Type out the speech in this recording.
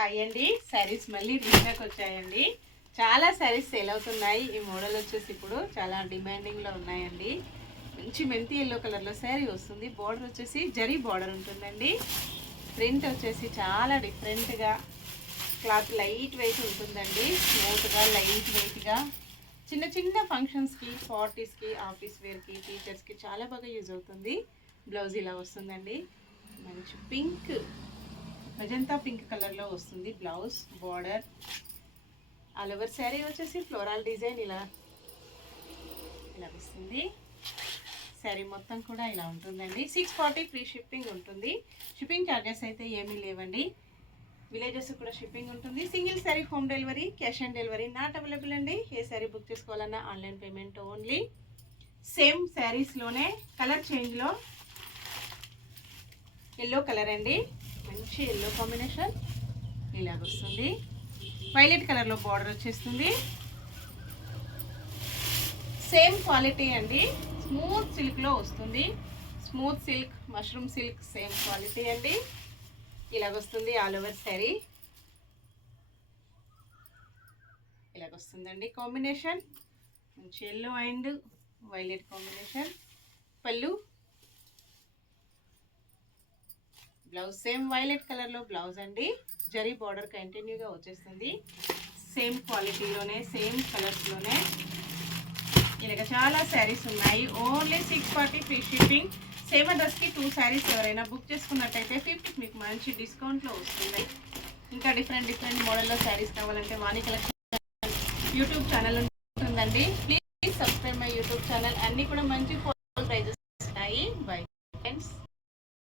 Hi అండి. శారీస్ మళ్ళీ restock వచ్చాయండి. చాలా శారీస్ సేల్ అవుతున్నాయి. ఈ మోడల్ వచ్చేసి ఇప్పుడు చాలా డిమాండింగ్లో ఉన్నాయండి. మంచి మెంతి ఎల్లో కలర్లో శారీ వస్తుంది. బార్డర్ వచ్చేసి జరీ బార్డర్ ఉంటుందండి. ప్రింట్ వచ్చేసి చాలా డిఫరెంట్గా, క్లాత్ లైట్ వెయిట్ ఉంటుందండి. స్మూత్గా లైట్ వెయిట్గా చిన్న చిన్న ఫంక్షన్స్కి, పార్టీస్కి, ఆఫీస్ వేర్కి, టీచర్స్కి చాలా బాగా యూజ్ అవుతుంది. బ్లౌజ్ ఇలా వస్తుందండి. మంచి పింక్, మెజంతా పింక్ కలర్లో వస్తుంది blouse. Border all over sari వచ్చేసి ఫ్లోరల్ డిజైన్ ఇలా వస్తుంది. శారీ మొత్తం కూడా ఇలా ఉంటుందండి. 640 ఫ్రీ షిప్పింగ్ ఉంటుంది. షిప్పింగ్ ఛార్జెస్ అయితే ఏమీ లేవండి. విలేజెస్ కూడా షిప్పింగ్ ఉంటుంది. Single sari home delivery, cash on delivery not available అండి. ఏ శారీ బుక్ చేసుకోవాలన్నా ఆన్లైన్ పేమెంట్ ఓన్లీ. సేమ్ శారీస్లోనే కలర్ చేంజ్లో ఎల్లో కలర్ అండి. మంచి ఎల్లో కాంబినేషన్ ఇలాగ వస్తుంది. వైలెట్ కలర్లో బార్డర్ వచ్చేస్తుంది. సేమ్ క్వాలిటీ అండి. స్మూత్ సిల్క్లో వస్తుంది. Smooth silk, mushroom silk same quality అండి. ఇలాగ వస్తుంది ఆల్ ఓవర్ శారీ. ఇలాగ వస్తుందండి కాంబినేషన్. మంచి ఎల్లో అండ్ వైలెట్ కాంబినేషన్. పళ్ళు, బ్లౌజ్ సేమ్ వైలెట్ కలర్లో బ్లౌజ్ అండి. జరీ బార్డర్ కంటిన్యూగా వచ్చేస్తుంది. సేమ్ క్వాలిటీలోనే, సేమ్ కలర్స్లోనే ఇలాగ చాలా శారీస్ ఉన్నాయి. Only 640 free shipping. సేమ్ అడ్రస్కి 2 శారీస్ ఎవరైనా బుక్ చేసుకున్నట్టయితే 50 మీకు మంచి డిస్కౌంట్లో వస్తుంది. ఇంకా డిఫరెంట్ మోడల్లో శారీస్ కావాలంటే వాణి కలెక్షన్ యూట్యూబ్ ఛానల్ ఉంటుందండి. Please subscribe my YouTube channel. అన్నీ కూడా మంచి ప్రైజెస్ ఉంటాయి. Bye friends.